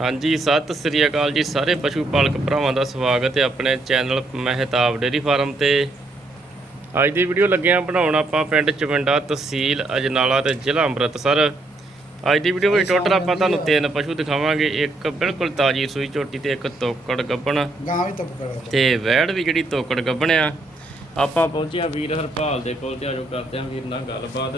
ਹਾਂਜੀ ਸਤਿ ਸ੍ਰੀ ਅਕਾਲ ਜੀ ਸਾਰੇ ਪਸ਼ੂ ਪਾਲਕ ਭਰਾਵਾਂ ਦਾ ਸਵਾਗਤ ਹੈ ਆਪਣੇ ਚੈਨਲ ਮਹਿਤਾਬ ਡੇਰੀ ਫਾਰਮ ਤੇ। ਅੱਜ ਦੀ ਵੀਡੀਓ ਲੱਗੇ ਆ ਬਣਾਉਣ ਆਪਾਂ ਪਿੰਡ ਚਵੰਡਾ ਤਹਿਸੀਲ ਅਜਨਾਲਾ ਤੇ ਜ਼ਿਲ੍ਹਾ ਅੰਮ੍ਰਿਤਸਰ। ਅੱਜ ਦੀ ਵੀਡੀਓ ਵਿੱਚ ਟੋਟਲ ਆਪਾਂ ਤੁਹਾਨੂੰ ਤਿੰਨ ਪਸ਼ੂ ਦਿਖਾਵਾਂਗੇ ਇੱਕ ਬਿਲਕੁਲ ਤਾਜੀ ਸੂਈ ਝੋਟੀ ਤੇ ਇੱਕ ਤੋਕੜ ਗੱਬਣ। ਤੇ ਵੈੜ ਵੀ ਜਿਹੜੀ ਤੋਕੜ ਗੱਬਣ ਆ। ਆਪਾਂ ਪਹੁੰਚੇ ਆ ਵੀਰ ਹਰਪਾਲ ਦੇ ਕੋਲ ਤੇ ਆਜੋ ਕਰਦੇ ਆ ਵੀਰ ਨਾਲ ਗੱਲਬਾਤ।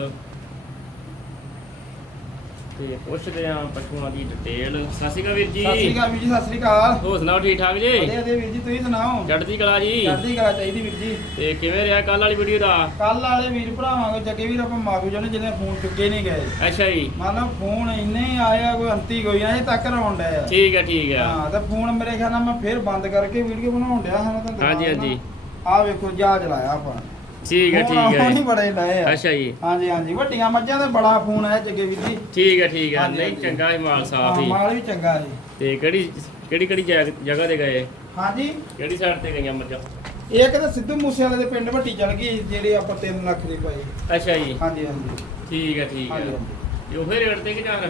ਤੇ ਪੁੱਛਦੇ ਆ ਪਸ਼ੂਆਂ ਦੀ ਡਿਟੇਲ ਸਤਿ ਸ਼੍ਰੀ ਅਕਾਲ ਵੀਰ ਜੀ। ਸਤਿ ਸ੍ਰੀ ਅਕਾਲ ਵੀਰ ਜੀ ਸਤਿ ਸ੍ਰੀ ਅਕਾਲ। ਹੋਰ ਸੁਣਾਓ ਠੀਕ ਠਾਕ ਜੀ? ਵਧੀਆ ਵਧੀਆ ਵੀਰ ਜੀ ਤੁਸੀਂ ਸੁਣਾਓ? ਚੜ੍ਹਦੀ ਕਲਾ ਜੀ? ਚੜ੍ਹਦੀ ਕਲਾ ਚਾਹੀਦੀ ਵੀਰ ਜੀ। ਤੇ ਕਿਵੇਂ ਰਿਹਾ ਕੱਲ ਵਾਲੀ ਵੀਡੀਓ ਦਾ? ਕੱਲ ਵਾਲੇ ਵੀਰ ਭਰਾਵਾਂ ਕੋ ਜੱਗੇ ਵੀਰ ਆਪਾਂ ਮਾਗੂ ਜਾਣੇ ਜਿਹਨੇ ਫੋਨ ਚੁੱਕੇ ਨਹੀਂ ਗਏ। ਅੱਛਾ ਜੀ। ਮਤਲਬ ਫੋਨ ਇੰਨੇ ਆਇਆ ਕੋਈ ਅੰਤੀ ਕੋਈ ਨਾ ਤੱਕ ਰੌਣ ਡਿਆ। ਠੀਕ ਹੈ ਠੀਕ ਹੈ ਹਾਂ ਤੇ ਫੋਨ ਮੇਰੇ ਖਿਆਲ ਨਾਲ ਮੈਂ ਫੇਰ ਬੰਦ ਕਰਕੇ ਵੀਡੀਓ ਬਣਾਉਣ ਡਿਆ ਹਾਂ ਤਾਂ ਹਾਂਜੀ, ਹਾਂਜੀ। ਆ ਵੇਖੋ ਜਹਾਜ਼ ਲਾਇਆ ਆਪਾਂ। ਠੀਕ ਹੈ ਠੀਕ ਹੈ ਨਹੀਂ ਜੀ। ਬੜੇ ਡਏ ਆ। ਅੱਛਾ ਜੀ। ਹਾਂਜੀ ਹਾਂਜੀ ਵੱਡੀਆਂ ਮੱਝਾਂ ਤੇ ਬੜਾ ਫੋਨ ਆਇਆ ਜੱਗੇ ਵੀਰ ਜੀ। ਠੀਕ ਹੈ ਠੀਕ ਹੈ ਨਹੀਂ। ਚੰਗਾ ਹੈ ਮਾਲ ਸਾਫ਼ ਹੀ ਮਾਲ ਵੀ ਚੰਗਾ ਜੀ। ਤੇ ਕਿਹੜੀ ਕਿਹੜੀ ਕਿਹੜੀ ਜਗ- ਜਗ੍ਹਾ ਤੇ ਗਏ? ਹਾਂਜੀ। ਕਿਹੜੀ ਸਾਈਡ ਤੇ ਗਈਆਂ ਮੱਝਾਂ? ਇੱਕ ਤਾਂ ਸਿੱਧੂ ਮੂਸੇ ਵਾਲੇ ਦੇ ਪਿੰਡ ਵੱਟੀ ਚਲ ਗਈ ਜਿਹੜੀ ਆਪਾਂ 3 ਲੱਖ ਦੀ ਪਾਈ ਅੱਛਾ ਜੀ। ਹਾਂਜੀ ਹਾਂਜੀ। ਠੀਕ ਹੈ ਠੀਕ ਹੈ ਉਹ ਫਿਰ ਰੇਟ ਤੇ ਕਿ ਜਾਣ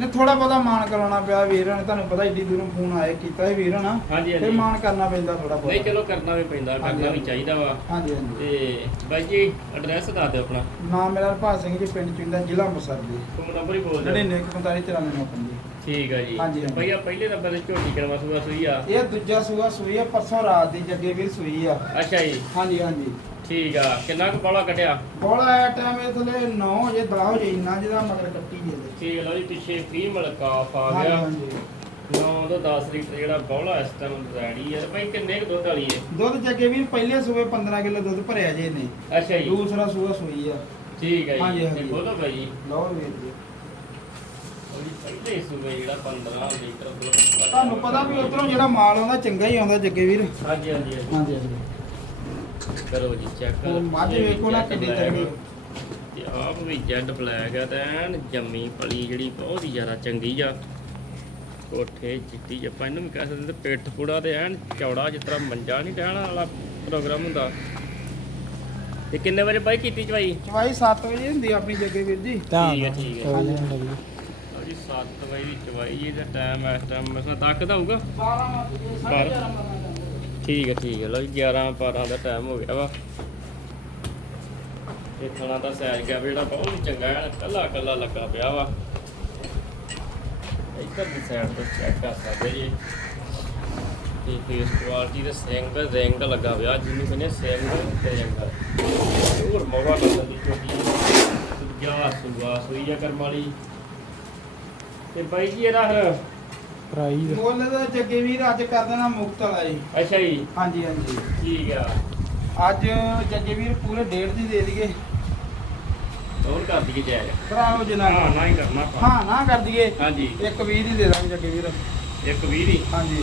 ਨੇ ਥੋੜਾ ਬਹੁਤਾ ਮਾਨ ਕਰਾਉਣਾ ਪਿਆ ਵੀਰਾਂ ਨੇ ਤੁਹਾਨੂੰ ਪਤਾ ਏਡੀ ਦੂਰੋਂ ਫੋਨ ਆਇਆ ਕੀਤਾ ਸੀ ਵੀਰਾਂ ਨਾ ਹਾਂਜੀ ਮਾਨ ਕਰਨਾ ਪੈਂਦਾ ਥੋੜਾ ਬਹੁਤਾ। ਨਹੀਂ ਚਲੋ ਕਰਨਾ ਵੀ ਪੈਂਦਾ ਹਾਂਜੀ, ਕਰਨਾ ਵੀ ਹਾਂਜੀ। ਚਾਹੀਦਾ ਵਾ। ਹਾਂਜੀ ਹਾਂਜੀ। ਤੇ ਬਾਈ ਜੀ ਐਡਰੈਸ ਦੱਸ ਦਿਓ ਆਪਣਾ। ਨਾਮ ਮੇਰਾ ਹਰਪਾਲ ਸਿੰਘ ਜੀ ਪਿੰਡ ਚੁੰਦਾ ਜ਼ਿਲ੍ਹਾ ਅੰਮ੍ਰਿਤਸਰ ਜੀ। ਫੋਨ ਨੰਬਰ ਹੀ ਬੋਲ ਦਿਓ। ਨੇ 45 ਜੀ ਠੀਕ ਹੈ ਜੀ। ਹਾਂਜੀ। ਭਈਆ ਪਹਿਲੇ ਨੰਬਰ ਤੇ ਝੋਟੀ ਕਰਵਾ ਸੁਆ ਸੂਈ ਆ। ਇਹ ਦੂਜਾ ਸੂਆ ਸੂਈ ਆ ਪਰਸੋਂ ਰਾਤ ਦੀ ਜੱਗੇ ਵੀਰ ਸੂਈ ਆ। ਅੱਛਾ ਜੀ। ਹਾਂਜੀ ਹਾਂਜੀ। ਠੀਕ ਆ। ਕਿੰਨਾ ਕੁ ਪੌਲਾ ਕੱਟਿਆ ਬੋਲਾ ਆ ਟਾਈਮ ਇਹ ਥਲੇ 9 ਵਜੇ 10 ਵਜੇ ਇੰਨਾ ਜਿਹਦਾ ਮਗਰ ਕੱਟੀ ਜੇ ਠੀਕ ਲਓ ਜੀ ਪਿੱਛੇ ਫ੍ਰੀ ਮਲਕਾਫ ਆ ਹਾਂਜੀ ਗਿਆ। ਹਾਂਜੀ 9 ਤੋਂ 10 ਲੀਟਰ ਜਿਹੜਾ ਬੌਲਾ ਇਸ ਟਾਈਮ ਰੈਡੀ ਹੈ ਭਾਈ ਕਿੰਨੇ ਕੁ ਦੁੱਧ ਵਾਲੀ ਹੈ ਦੁੱਧ ਜੱਗੇ ਵੀਰ ਪਹਿਲੇ ਸੂਏ 15 ਕਿਲੋ ਦੁੱਧ ਭਰਿਆ ਜੇ ਨੇ ਅੱਛਾ ਜੀ। ਦੂਸਰਾ ਸੂਆ ਸੂਈ ਆ। ਠੀਕ ਹੈ ਹਾਂਜੀ, ਜੀ ਹਾਂਜੀ। ਤੇ ਬੋਲੋ ਭਾਈ ਲਓ ਵੀਰ ਜੀ। ਪਹਿਲੇ ਸੂਬੇ ਜਿਹੜਾ 15 ਲੀਟਰ ਦੁੱਧ ਭਰਿਆ ਤੁਹਾਨੂੰ ਪਤਾ ਵੀ ਉਧਰੋਂ ਜਿਹੜਾ ਮਾਲ ਆਉਂਦਾ ਚੰਗਾ ਹੀ ਆਉਂਦਾ ਜੱਗੇ ਵੀਰ। ਹਾਂਜੀ ਹਾਂਜੀ ਹਾਂਜੀ। ਹਾਂਜੀ ਹਾਂਜੀ। ਕਰੋ ਜੀ ਚੈੱਕ ਉਹ ਮੱਝ ਵੇਖੋ ਨਾ ਕਿੰਨੀ ਤੇ ਆਪ ਵੀ ਜੈਡ ਬਲੈਕ ਆ ਤੇ ਐਨ ਜੰਮੀ ਪਲੀ ਜਿਹੜੀ ਬਹੁਤ ਹੀ ਜ਼ਿਆਦਾ ਚੰਗੀ ਆ। ਕੋਠੇ ਚਿੱਟੀ ਆਪਾਂ ਇਹਨੂੰ ਵੀ ਕਹਿ ਸਕਦੇ ਤੇ ਪਿੱਠ ਪੂੜਾ ਤੇ ਐਨ ਚੌੜਾ ਜਿਸ ਤਰ੍ਹਾਂ ਮੰਜਾ ਨਹੀਂ ਕਹਿਣ ਵਾਲਾ ਪ੍ਰੋਗਰਾਮ ਹੁੰਦਾ। ਤੇ ਕਿੰਨੇ ਵਜੇ ਬਾਈ ਕੀਤੀ ਚਵਾਈ? ਚਵਾਈ 7 ਵਜੇ ਹੁੰਦੀ ਆ ਆਪਣੀ ਜੱਗੇ ਵੀਰ ਜੀ। ਠੀਕ ਹੈ ਠੀਕ ਹੈ ਹਾਂਜੀ ਲਓ ਜੀ 7 ਵਜੇ ਦੀ ਚਵਾਈ ਇਹਦਾ ਟਾਈਮ ਇਸ ਟਾਈਮ ਮੈਂ ਤੱਕ ਦਾ ਹੋਊਗਾ। 12 ਬਾਰਾਂ। ਠੀਕ ਹੈ ਠੀਕ ਹੈ ਲਓ ਜੀ 11 12 ਦਾ ਟਾਈਮ ਹੋ ਗਿਆ ਵਾ। ਇਹ ਥਣਾ ਦਾ ਸਾਈਜ਼ ਗਿਆ ਜਿਹੜਾ ਬਹੁਤ ਚੰਗਾ ਹੈ ਕੱਲਾ ਕੱਲਾ ਲੱਗਾ ਪਿਆ ਵਾ। ਇੱਧਰ ਦੀ ਸਾਈਡ ਤੋਂ ਚੈੱਕ ਕਰ ਸਕਦੇ ਜੀ। ਤੇ ਫੇਸ ਕੁਆਲਿਟੀ ਦੇ ਸਿੰਗ ਰਿੰਗ ਲੱਗਾ ਪਿਆ ਜਿਹਨੂੰ ਕਹਿੰਦੇ ਸਿੰਗ ਤੇ ਰਿੰਗ ਹੋਰ ਮੋਗਾ ਲੱਗਦਾ ਦੀ ਛੋਟੀ ਜਾ ਸੁਆ ਸੂਈ ਜਾਂ ਕਰਮ ਵਾਲੀ। ਤੇ ਬਾਈ ਜੀ ਇਹਦਾ ਫਿਰ ਪ੍ਰਾਈਸ ਮੁੱਲ ਦਾ ਜੱਗੇ ਵੀਰ ਅੱਜ ਕਰ ਦੇਣਾ ਮੁਕਤ ਵਾਲਾ ਜੀ। ਅੱਛਾ ਜੀ। ਹਾਂਜੀ ਹਾਂਜੀ। ਠੀਕ ਆ। ਅੱਜ ਜੱਗੇ ਵੀਰ ਪੂਰੇ ਡੇਢ ਦੀ ਦੇ ਦਈਏ। ਹੋਰ ਕਰ ਦਈਏ ਜਾਇਜ਼। ਭਰਾ ਲਓ ਜਨਾਬ ਹਾਂ ਨਾ ਹੀ ਕਰਨਾ ਆਪਾਂ। ਹਾਂ ਨਾ ਕਰ ਦਈਏ। ਹਾਂਜੀ। ਇੱਕ 20 ਦੀ ਦੇ ਦਾਂਗੇ ਜੱਗੇ ਵੀਰ। ਇੱਕ 20 ਦੀ? ਹਾਂਜੀ।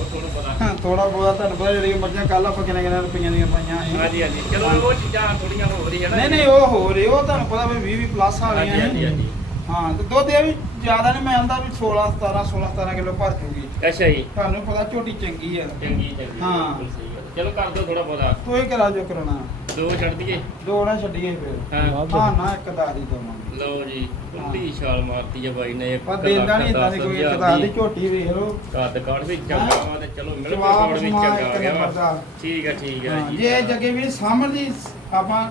ਉਹ ਤੁਹਾਨੂੰ ਪਤਾ ਹਾਂ, ਥੋੜਾ ਬਹੁਤਾ ਤੁਹਾਨੂੰ ਪਤਾ ਜਿਹੜੀਆਂ ਮੱਝਾਂ ਕੱਲ ਆਪਾਂ ਕਿੰਨੇ ਕਿੰਨੇ ਰੁਪਈਆਂ ਦੀਆਂ ਪਾਈਆਂ ਸੀ। ਹਾਂਜੀ ਹਾਂਜੀ। ਚਲੋ ਉਹ ਚੀਜ਼ਾਂ ਥੋੜੀਆਂ ਹੀ ਨਾ। ਨਹੀਂ ਨਹੀਂ ਉਹ ਹੋ। ਰਹੇ ਉਹ ਤੁਹਾਨੂੰ ਪਤਾ ਵੀ 20 20 ਪਲੱਸ ਹਾਂਜੀ ਵਾਲੀਆਂ ਹਾਂਜੀ। ਹਾਂਜੀ ਹਾਂ ਤੇ ਦੁੱਧ ਇਹ ਵੀ ਜ਼ਿਆਦਾ ਨਹੀਂ ਮੈਂ ਆਂਦਾ ਵੀ 16 17 16 17 ਕਿਲੋ ਭਰ ਜੂਗੀ। ਅੱਛਾ ਜੀ। ਤੁਹਾਨੂੰ ਪਤਾ ਝੋਟੀ ਚੰਗੀ ਆ। ਚੰਗੀ ਚੰਗੀ। ਹਾਂ। ਬਿਲਕੁਲ ਸਹੀ। ਚਲੋ ਕਰ ਦਿਓ ਥੋੜਾ ਬਹੁਤਾ। ਤੂੰ ਹੀ ਕਰਾ ਜੋ ਕਰਾਉਣਾ। ਦੋ ਛੱਡ ਦਈਏ? ਦੋ ਨਾ ਛੱਡੀਏ ਫਿਰ। ਹਾਂ। ਹਾਂ ਨਾ ਇੱਕ ਦਾ ਦੀ ਦਵਾਂਗੇ। ਲਓ ਜੀ ਕੁੱਤੀ ਛਾਲ ਮਾਰਤੀ ਆ ਬਾਈ ਨੇ ਇੱਕ ਪਰ ਦੇਂਦਾ ਨਹੀਂ ਇਦਾਂ ਦੀ ਕੋਈ ਇੱਕ ਦਾ ਦੀ। ਝੋਟੀ ਵੇਖ ਲਓ। ਕੱਦ ਕਾੜ ਵੀ ਚੰਗਾ ਵਾ ਤੇ ਚਲੋ ਮਿਲ ਕੇ ਜਵਾਬ ਕੋੜ ਵੀ ਸਮਾ ਚੰਗਾ ਆ ਇੱਕ ਗਿਆ ਨੰਬਰ ਵਾ ਦਾ। ਠੀਕ ਹੈ ਠੀਕ ਹਾਂ, ਜੀ। ਜੇ ਜੱਗੇ ਵੀ ਸਾਹਮਣ ਦੀ ਆਪਾਂ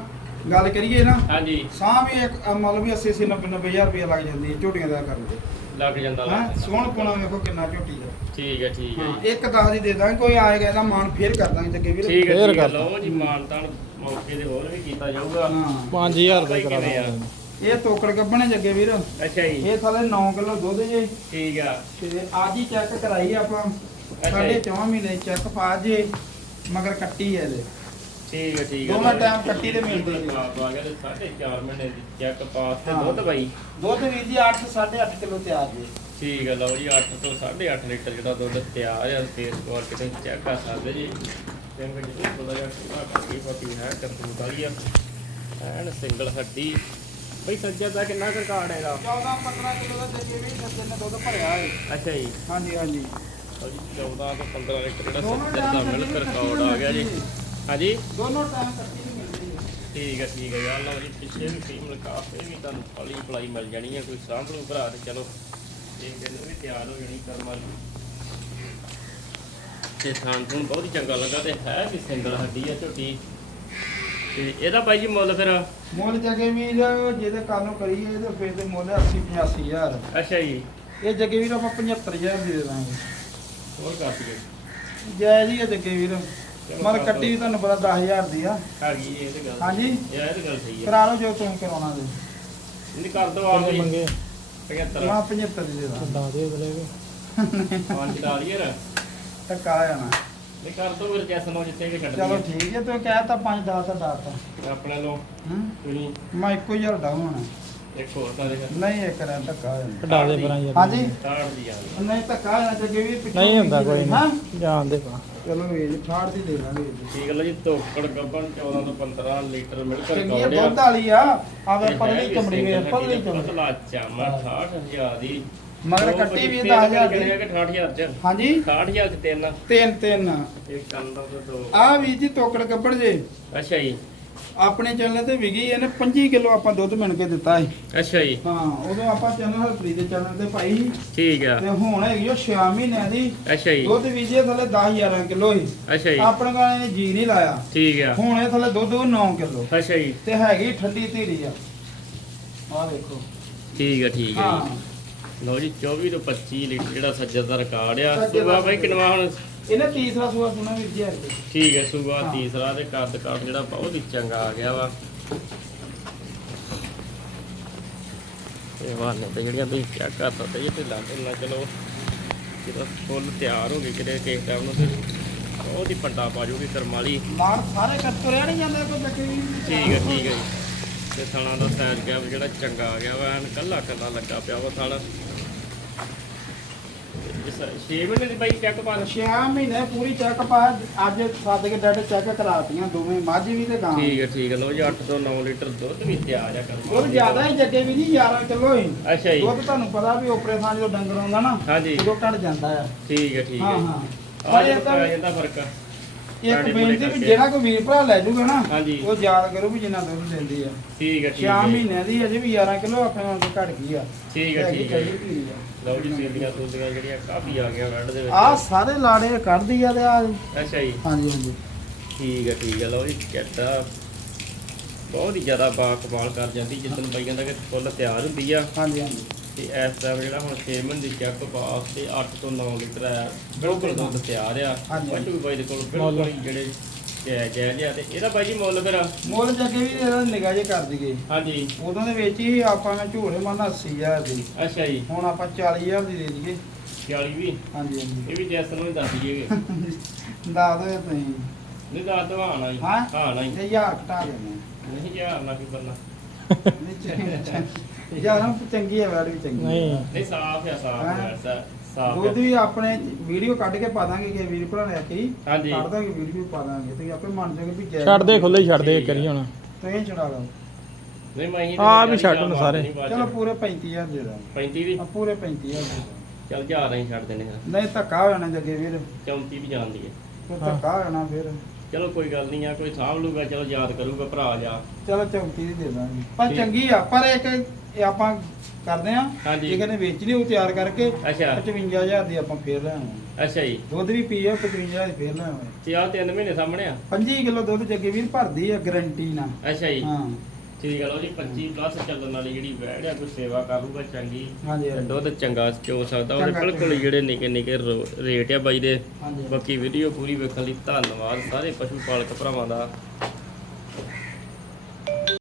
ਗੱਲ ਕਰੀਏ ਨਾ ਹਾਂਜੀ। ਸਾਹ ਵੀ ਇੱਕ ਅ, ਮਤਲਬ ਵੀ 80 80 90 90000 ਰੁਪਏ ਲੱਗ ਜਾਂਦੀ ਹੈ ਝੋਟੀਆਂ ਦਾ ਕਰਨ ਦੇ ਲੱਗ ਜਾਂਦਾ ਹਾਂ? ਲੱਗ ਸੋਹਣ ਪੁਣਾ ਵੇਖੋ ਕਿੰਨਾ ਝੋਟੀ ਦਾ। ਠੀਕ ਹੈ ਠੀਕ ਹੈ ਹਾਂ ਜੀ। ਇੱਕ 10 ਦੀ ਦੇ ਦਾਂਗੇ ਕੋਈ ਆਏਗਾ ਇਹਦਾ ਮਾਨ ਫੇਰ ਕਰ ਦਾਂਗੇ ਜੱਗੇ ਵੀਰ। ਠੀਕ ਹੈ ਫੇਰ ਠੀਕ ਹੈ ਕਰ ਲਓ ਜੀ ਮਾਨਤਾਨ ਮੌਕੇ ਦੇ ਹੋਰ ਵੀ ਕੀਤਾ ਜਾਊਗਾ। ਹਾਂ। 5000 ਦਾ ਕਰਾ? ਦਾਂਗੇ। ਇਹ ਤੋਕੜ ਗੱਬਣੇ ਜੱਗੇ ਵੀਰ। ਅੱਛਾ ਜੀ। ਇਹ ਥਲੇ 9 ਕਿਲੋ ਦੁੱਧ ਜੇ। ਠੀਕ ਆ। ਤੇ ਅੱਜ ਹੀ ਚੈੱਕ ਕਰਾਈ ਆਪਾਂ। ਜੀ। 4 ਮਹੀਨੇ ਚੈੱਕ ਪਾ ਜੇ ਮਗਰ ਕੱਟੀ ਹੈ ਇਹਦੇ। ਠੀਕ ਹੈ ਠੀਕ ਹੈ ਦੋਵਾਂ ਟਾਈਮ ਕੱਟੀ ਤੇ ਮਿਲਦੀ ਹੈ। ਆਪ ਆ ਗਿਆ ਤੇ ਸਾਢੇ ਚਾਰ ਮਹੀਨੇ ਦੀ ਚੈੱਕ ਪਾਸ ਤੇ ਹਾਂ। ਦੁੱਧ ਬਾਈ। ਦੁੱਧ ਵੀਰ ਜੀ 8 8.5 ਕਿਲੋ ਤਿਆਰ ਜੇ। ਠੀਕ ਹੈ ਲਓ ਜੀ 8 ਤੋਂ 8.5 ਲੀਟਰ ਜਿਹੜਾ ਦੁੱਧ ਤਿਆਰ ਹੈ ਫੇਸ ਕੋਰ ਕਿਤੇ ਚੈੱਕ ਕਰ ਸਕਦੇ ਜੀ। ਸਿੰਘ ਜੀ ਥੋੜਾ ਜਿਹਾ ਥੋੜਾ ਕੱਟੀ ਪੱਟੀ ਹੈ ਕਰਤੂਤ ਵਾਲੀ ਆ। ਐਨ ਸਿੰਗਲ ਹੱਡੀ। ਬਈ ਸੱਜਾ ਦਾ ਕਿੰਨਾ ਕੁ ਰਿਕਾਰਡ ਹੈਗਾ? 14 15 ਕਿਲੋ ਦਾ ਜੱਗੇ ਵੀਰ ਸੱਜੇ ਨੇ ਦੁੱਧ ਭਰਿਆ ਹੈ ਅੱਛਾ ਜੀ। ਹਾਂਜੀ ਹਾਂਜੀ। ਲਓ ਜੀ 14 ਤੋਂ 15 ਲੀਟਰ ਜਿਹੜਾ ਸੱਜਰ ਦਾ ਮਿਲਕ ਰਿਕਾਰਡ ਆ ਗਿਆ ਜੀ। ਹਾਂਜੀ? ਦੋਨੋਂ ਟਾਈਮ ਕੱਟੀ ਦੀ ਮਿਲਦੀ। ਹੈ ਠੀਕ ਹੈ ਠੀਕ ਹੈ ਯਾਰ ਲਓ ਜੀ ਪਿੱਛੇ ਵੀ ਫੀਮਲ ਕਾਫੀ ਵੀ ਤੁਹਾਨੂੰ ਫਲੀ ਫਲਾਈ ਮਿਲ ਜਾਣੀ ਹੈ ਕੋਈ ਸਾਂਭ ਲਓ ਭਰਾ ਤੇ ਚਲੋ। ਇੱਕ ਦਿਨ ਵੀ ਤਿਆਰ ਹੋ ਜਾਣੀ ਕਰਮਾਂ ਤੇ ਥਾਂ ਥੂਣ ਬਹੁਤ ਹੀ ਚੰਗਾ ਲੱਗਾ ਤੇ ਹੈ ਵੀ ਸਿੰਗਲ ਹੱਡੀ ਆ ਝੋਟੀ। ਤੇ ਇਹਦਾ ਬਾਈ ਜੀ ਮੁੱਲ ਫਿਰ? ਮੁੱਲ ਜਗੇ ਵੀਰ ਜਿਹਦੇ ਕੰਨ ਕਰੀਏ ਤੇ ਫਿਰ ਤੇ ਮੁੱਲ 80 85000 ਅੱਛਾ ਜੀ। ਇਹ ਜਗੇ ਵੀਰ ਆਪਾਂ 75000 ਦੀ ਦਾਂਗੇ। ਹੋਰ ਕਰ ਦਈਏ। ਜਾਇਜ਼ ਹੀ ਹੈ ਜਗੇ ਵੀਰ। ਮਰ ਕੱਟੀ ਵੀ ਤੁਹਾਨੂੰ ਪਤਾ 10000 ਦੀ ਆ। ਹੈਗੀ ਇਹ ਤੇ ਗੱਲ ਹਾਂਜੀ। ਇਹ ਇਹ ਤੇ ਗੱਲ ਸਹੀ ਹੈ ਕਰਾ ਲਓ ਜੋ ਤੁਸੀਂ ਕਰਾਉਣਾ ਦੇ ਇਹਦੀ ਕਰ ਦੋ ਆ ਗਈ ਮੰਗੇ। 75 ਮੈਂ 75 ਦੀ ਦੇ ਦਾਂ ਦੱਸ ਦੇ ਅਗਲੇ ਪੰਜ ਨਾ ਟੱਕਾ ਆ ਜਾਣਾ। ਨਹੀਂ ਕਰ ਦੋ ਫਿਰ ਜੈਸਨ ਨੂੰ ਜਿੱਥੇ ਵੀ ਕੱਢ ਚਲੋ ਠੀਕ ਹੈ ਤੂੰ ਕਹਿਤਾ 5 10 ਦਾ ਦਾਤਾ ਆਪਣੇ ਲੋ ਹੂੰ। ਮੈਂ ਇੱਕੋ ਹੀ ਹਲਦਾ ਹੋਣਾ। ਇੱਕ ਹੋਰ ਤਾਂ ਦੇਖ ਨਹੀਂ ਇਹ ਕਰਾਂ ਧੱਕਾ ਆ ਜਾਣਾ ਕਢਾ ਦੇ ਪਰਾਂ ਯਾਰ। ਹਾਂਜੀ। ਤਾੜ ਦੀ ਆ ਨਹੀਂ ਧੱਕਾ ਆ ਜਾਣਾ ਜਗੇ ਵੀਰ ਪਿੱਛੋਂ ਨਹੀਂ ਹੁੰਦਾ ਕੋਈ ਹਾਂ? ਨਹੀਂ ਜਾਣ ਦੇ ਪਾ। ਚਲੋ ਵੀਰ ਜੀ, ਠਾੜ ਦੀ ਦੇ ਦਾਂਗੇ। ਜੀ ਠੀਕ ਹੈ ਲੋ ਜੀ ਤੋਕੜ ਗੱਬਨ 14 ਤੋਂ 15 ਲੀਟਰ ਮਿਲ ਕੇ ਚੰਗੀ ਆ, ਦੁੱਧ ਵਾਲੀ ਆ। ਆਵੇ ਪਤਲੀ ਚਮੜੀ ਵੇ ਪਤਲੀ ਚਮੜੀ। ਪਤਲਾ ਚਾਮਾ 68000 ਦੀ ਮਗਰ ਕੱਟੀ ਵੀ ਬੱਚੇ 10000 ਕਿਹੜੇ ਦੀ। ਹੈਗੇ 68000 ਚ? ਹਾਂਜੀ। 68000 ਚ ਤਿੰਨ। ਤਿੰਨ ਤਿੰਨ। ਇੱਕ ਕੰਦਾ ਤੇ ਦੋ। ਆ ਵੀਰ ਜੀ ਤੋਕੜ ਕੱਪੜ ਜੇ। ਅੱਛਾ ਜੀ। ਆਪਣੇ ਚੈਨਲ ਤੇ ਵਿਗੀ ਇਹਨੇ 25 ਕਿਲੋ ਆਪਾਂ ਦੁੱਧ ਮਿਣ ਕੇ ਦਿੱਤਾ ਸੀ। ਅੱਛਾ ਜੀ। ਹਾਂ ਉਦੋਂ ਆਪਾਂ ਚੈਨਲ ਹਰਪ੍ਰੀਤ ਦੇ ਚੈਨਲ ਤੇ ਪਾਈ ਸੀ। ਠੀਕ ਆ। ਤੇ ਹੁਣ ਹੈਗੀ ਉਹ 6 ਮਹੀਨਿਆਂ ਦੀ। ਅੱਛਾ ਜੀ। ਦੁੱਧ ਵੀਜੇ ਥੱਲੇ 10 11 ਕਿਲੋ ਸੀ। ਅੱਛਾ ਜੀ। ਆਪਣੇ ਗਾਣੇ ਨੇ ਜੀ ਨਹੀਂ ਲਾਇਆ। ਠੀਕ ਆ। ਹੁਣ ਇਹ ਥੱਲੇ ਦੁੱਧ 9 ਕਿਲੋ। ਅੱਛਾ ਜੀ। ਤੇ ਹੈਗੀ ਠੰਡੀ ਧੀਰੀ ਆ। ਆ ਦੇਖੋ। ਠੀਕ ਆ ਠੀਕ ਆ ਜੀ। ਲਓ ਜੀ 24 ਤੋਂ 25 ਲੀਟਰ ਜਿਹੜਾ ਸੱਜਰ ਦਾ ਰਿਕਾਰਡ ਆ। ਸੁਬਾ ਬਾਈ ਕਿਨਵਾ ਹੁਣ ਇਹਨੇ ਤੀਸਰਾ ਸੂਆ ਸੁਣਾ ਵੀਰ ਜੀ ਅੱਜ ਠੀਕ ਹੈ ਹਾਂ। ਤੀਸਰਾ ਤੇ ਕੱਦ ਕਾਠ ਜਿਹੜਾ ਬਹੁਤ ਹੀ ਚੰਗਾ ਆ ਗਿਆ ਵਾ। ਇਹ ਵਾਲੇ ਤੇ ਜਿਹੜੀਆਂ ਵੀ ਚੈੱਕ ਕਰ ਸਕਦੇ ਜੇ ਢਿੱਲਾ ਢਿੱਲਾ ਚਲੋ ਜਦੋਂ ਫੁੱਲ ਤਿਆਰ ਹੋ ਗਏ ਕਿਤੇ ਕਿਸ ਟਾਈਮ ਨੂੰ ਤੇ ਬਹੁਤ ਹੀ ਪੱਡਾ ਪਾ ਜੂਗੀ ਕਰਮਾਲੀ। ਮਾਰ ਸਾਰੇ ਕੱਟ ਤੁਰਿਆ ਨਹੀਂ ਜਾਂਦਾ ਕੋਈ ਚੱਕੇ ਵੀ। ਠੀਕ ਹੈ ਠੀਕ ਹੈ ਤੇ ਥਣਾ ਦਾ ਸਾਈਜ਼ ਗਿਆ ਜਿਹੜਾ ਚੰਗਾ ਆ ਗਿਆ ਵਾ ਐਨ ਕੱਲਾ ਕੱਲਾ ਲੱਗਾ ਪਿਆ ਵਾ ਥਣ। 6 ਮਹੀਨੇ ਦੀ ਬਾਈ ਚੈੱਕ ਪਾ 6 ਮਹੀਨੇ ਪੂਰੀ ਚੈੱਕ ਪਾ ਅੱਜ ਸੱਦ ਕੇ ਡੱਡ ਚੈੱਕ ਕਰਾਤੀਆਂ ਦੋਵੇਂ ਮੱਝ ਵੀ ਤੇ ਗਾਂ ਠੀਕ ਹੈ ਠੀਕ ਹੈ ਲੋ ਜੀ 8 ਤੋਂ 9 ਲੀਟਰ ਦੁੱਧ ਵੀ ਤਿਆਰ ਆ ਕਰ ਉਹ ਜ਼ਿਆਦਾ ਹੀ ਜੱਗੇ ਵੀ ਨਹੀਂ 11 ਕਿਲੋ ਹੀ। ਅੱਛਾ ਜੀ। ਦੁੱਧ ਤੁਹਾਨੂੰ ਪਤਾ ਵੀ ਥਾਂ ਜਦੋਂ ਡੰਗਰ ਆਉਂਦਾ ਨਾ ਹਾਂਜੀ। ਉਦੋਂ ਘਟ ਜਾਂਦਾ ਆ। ਠੀਕ ਹੈ ਠੀਕ ਹਾਂ। ਹੈ ਹਾਂ। ਆ ਪਰ ਇਹ ਤਾਂ ਫ਼ਰਕ ਇੱਕ ਬੇਨਤੀ ਵੀ। ਜਿਹੜਾ ਕੋਈ ਵੀਰ ਭਰਾ ਲੈ ਜੂਗਾ ਨਾ ਹਾਂਜੀ। ਉਹ ਯਾਦ ਕਰੋ ਵੀ ਜਿੰਨਾ ਦੁੱਧ ਦਿੰਦੀ ਆ। ਠੀਕ ਹੈ ਠੀਕ 6 ਹੈ ਮਹੀਨਿਆਂ ਦੀ ਅਜੇ ਵੀ 11 ਕਿਲੋ ਆਪਣੇ ਤੋਂ ਘਟ ਗਈ ਆ। ਠੀਕ ਹੈ ਠੀਕ ਹੈ ਆ। ਲਓ ਜੀ ਸੀਲੀਆਂ ਸੂਲੀਆਂ ਜਿਹੜੀਆਂ ਕਾਫੀ ਆ ਗਈਆਂ ਵੈਡ ਦੇ ਵਿੱਚ। ਆਹ ਸਾਰੇ ਲਾੜੇ ਕੱਢਦੀ ਆ ਤੇ ਆ ਅੱਛਾ ਜੀ। ਹਾਂਜੀ ਹਾਂਜੀ। ਠੀਕ ਹੈ ਠੀਕ ਹੈ ਲਓ ਜੀ ਕਿੱਡਾ ਬਹੁਤ ਹੀ ਜ਼ਿਆਦਾ ਬਾ ਕਮਾਲ ਕਰ ਜਾਂਦੀ ਜਿੱਦਨ ਬਾਈ ਕਹਿੰਦਾ ਕਿ ਫੁੱਲ ਤਿਆਰ ਹੁੰਦੀ ਆ। ਹਾਂਜੀ ਹਾਂਜੀ। ਤੇ ਇਸ ਟਾਈਮ ਜਿਹੜਾ ਹੁਣ 6 ਮਹੀਨੇ ਦੀ ਚੈੱਕ ਪਾਸ ਤੇ 8 ਤੋਂ 9 ਲੀਟਰ ਆ ਬਿਲਕੁਲ ਦੁੱਧ ਤਿਆਰ ਆ। ਵੀ ਬਾਈ ਦੇ ਕੋਲ ਬਿਲਕੁਲ ਜਿਹੜੇ ਜੈ ਜੈ ਤੇ ਇਹਦਾ ਬਾਈ ਜੀ ਮੁੱਲ ਫਿਰ? ਮੁੱਲ ਜੱਗੇ ਵੀ ਇਹਦਾ ਨਿਗਾਹ ਜੇ ਕਰ ਦਈਏ। ਹਾਂਜੀ। ਉਦੋਂ ਦੇ ਵਿੱਚ ਹੀ ਆਪਾਂ ਨੇ ਝੋਲੇ ਮੰਨ 80000 ਦੀ। ਅੱਛਾ ਜੀ। ਹੁਣ ਆਪਾਂ 40000 ਦੀ ਦੇ ਦਈਏ। 46 ਵੀ? ਹਾਂਜੀ ਹਾਂਜੀ। ਇਹ ਵੀ ਜੈਸ ਨੂੰ ਦੱਸ ਦਈਏਗੇ ਦੱਸ ਦਿਓ ਤੁਸੀਂ। ਨਹੀਂ ਦੱਸ ਦਵਾ ਆਣਾ ਜੀ ਹਾਂ? ਹਾਂ। ਨਹੀਂ ਤੇ ਹਜ਼ਾਰ ਘਟਾ ਦੇਣਾ। ਨਹੀਂ ਯਾਰ ਨਾ ਕੀ ਨਹੀਂ ਯਾਰਾਂ ਚੰਗੀ ਹੈ ਵੈੜ ਵੀ ਚੰਗੀ ਹੈ। ਨਹੀਂ। ਨਹੀਂ ਸਾਫ਼ ਆ ਸਾਫ਼ ਹਾਂ। ਹੈ? ਸਾ- ਸਾਫ਼ ਦੁੱਧ ਹੈ ਵੀ ਆਪਣੇ ਵੀਡੀਓ ਕੱਢ ਕੇ ਪਾ ਦਾਂਗੇ ਕਿ ਵੀਰ ਭਰਾ ਨੇ ਆਖੀ ਹਾਂਜੀ। ਕੱਢ ਦਾਂਗੇ ਵੀਡੀਓ ਪਾ ਦਾਂਗੇ। ਤੁਸੀਂ ਆਪੇ ਮੰਨ ਜਾਓਗੇ ਵੀ ਜੈ ਛੱਡ ਦੇ ਖੁੱਲੇ ਹੀ ਛੱਡ ਦੇ ਕਰੀ ਹੁਣ। ਤੁਸੀਂ ਛੜਾ ਲਓ। ਨਹੀਂ ਮੈਂ ਹੀ ਆ ਵੀ ਛੱਡ ਹੁਣ ਸਾਰੇ। ਚਲੋ ਪੂਰੇ 35000 ਦੇ ਦਾਂਗੇ। 35 ਵੀ? ਆ ਪੂਰੇ 35000 ਦੇ ਦਾਂਗੇ। ਚੱਲ ਜਾ ਨਹੀਂ ਛੱਡ ਦੇਣੇ ਆ ਨਹੀਂ ਧੱਕਾ ਹੋ ਜਾਣਾ ਜੱਗੇ ਵੀਰ। 34 ਵੀ ਜਾਣਦੀ ਹੈ। ਫਿਰ ਧੱਕਾ ਹੋ ਜਾਣਾ ਫਿਰ। ਚਲੋ ਕੋਈ ਗੱਲ ਨਹੀਂ ਆ ਕੋਈ ਸਾਂਭ ਲੂਗਾ ਚਲੋ ਯਾਦ ਕਰੂਗਾ ਭਰਾ ਜਾ। ਚਲੋ 34 ਦੀ ਦੇ ਦਾਂਗੇ। ਪਰ ਠੀਕ। ਚੰਗੀ ਆ ਪਰ ਇੱਕ ਇਹ ਆਪਾਂ ਕਰਦੇ ਆ ਹਾਂਜੀ। ਇਹ ਕਹਿੰਦੇ ਵੇਚਣੀ ਉਹ ਤਿਆਰ ਕਰਕੇ ਅੱਛਾ। 55000 ਦੀ ਆਪਾਂ ਫੇਰ ਲੈ ਆਵਾਂਗੇ। ਅੱਛਾ ਜੀ। ਦੁੱਧ ਵੀ ਪੀਆ 55000 ਦੀ ਫੇਰ ਲੈ ਆਵਾਂਗੇ। ਤੇ ਆ ਤਿੰਨ ਮਹੀਨੇ ਸਾਹਮਣੇ ਆ? 25 ਕਿਲੋ ਦੁੱਧ ਜੱਗੇ ਵੀਰ ਭਰਦੀ ਆ ਗਰੰਟੀ ਨਾਲ। ਅੱਛਾ ਜੀ। ਹਾਂ। ਠੀਕ ਹੈ ਲਓ ਜੀ 25 ਪਲੱਸ ਚੱਲਣ ਵਾਲੀ ਜਿਹੜੀ ਵੈੜ ਆ ਕੋਈ ਸੇਵਾ ਕਰ ਲੂਗਾ ਚੰਗੀ। ਹਾਂਜੀ ਤੇ ਹਾਂਜੀ ਦੁੱਧ ਚੰਗਾ ਚੋ ਸਕਦਾ ਉਹਦੇ ਚੰਗਾ ਬਿਲਕੁਲ ਹੀ ਜਿਹੜੇ ਨਿੱਕੇ ਨਿੱਕੇ ਰੋ- ਰੇਟ ਆ ਬਾਈ ਦੇ। ਹਾਂਜੀ। ਬਾਕੀ ਵੀਡੀਓ ਪੂਰੀ ਵੇਖਣ ਲਈ ਧੰਨਵਾਦ ਸਾਰੇ ਪਸ਼ੂ ਪਾਲਕ ਭਰਾਵਾਂ ਦਾ।